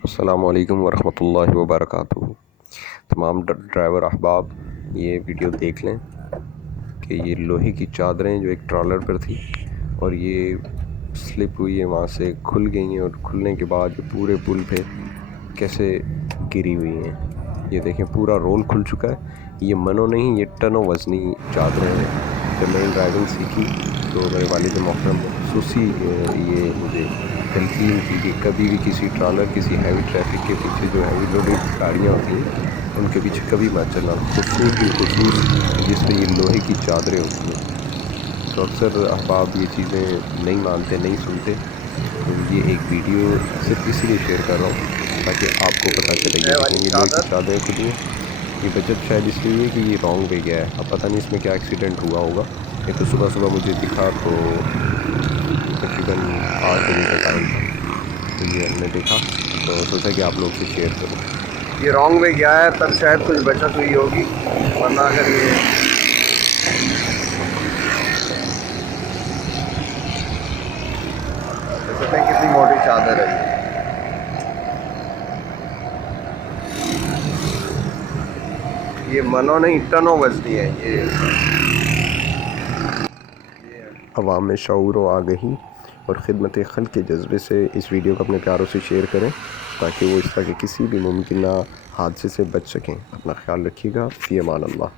अस्सलामु अलैकुम वरहमतुल्लाहि वबरकातुहू। तमाम ड्राइवर अहबाब ये वीडियो देख लें कि ये लोहे की चादरें जो एक ट्रॉलर पर थी और ये स्लिप हुई है, वहाँ से खुल गई हैं और खुलने के बाद ये पूरे पुल पे कैसे गिरी हुई हैं। ये देखें, पूरा रोल खुल चुका है। ये मनो नहीं, ये टनों वज़नी चादरें हैं। जब मैंने ड्राइविंग सीखी तो मेरे वालिद मोहतरम ने खुसूसी ये मुझे तलकीन की कि कभी भी किसी ट्रॉलर, किसी हैवी ट्रैफिक के पीछे जो हैवी लोडेड गाड़ियाँ होती हैं उनके पीछे कभी मत चलना, खुसूस भी खुसूस जिसमें ये लोहे की चादरें होती हैं। तो अक्सर अहबाब ये चीज़ें नहीं मानते, नहीं सुनते। तो ये एक वीडियो सिर्फ इसीलिए शेयर कर रहा हूँ ताकि आपको पता चले। ये देखें, ये लोहे की चादरें खुली हैं। ये बजट शायद इसलिए हुई है कि ये रॉन्ग वे गया है। अब पता नहीं इसमें क्या एक्सीडेंट हुआ होगा। ये तो सुबह सुबह मुझे दिखा तो तकरीबन 8 बजे का टाइम था, तो ये हमने देखा तो सोचा कि आप लोग से शेयर करूँ। ये रॉन्ग वे गया है, तब शायद कुछ बचत हुई होगी, वरना अगर ये देखते हैं कितनी मोटी चादर है। ये मनो नहीं, टनों वजनी है ये। अवाम में शऊर व आगही और ख़िदमत खल्क़ के जज्बे से इस वीडियो को अपने प्यारों से शेयर करें ताकि वो इस तरह के किसी भी मुमकिन हादसे से बच सकें। अपना ख्याल रखिएगा। फ़ी अमान अल्लाह।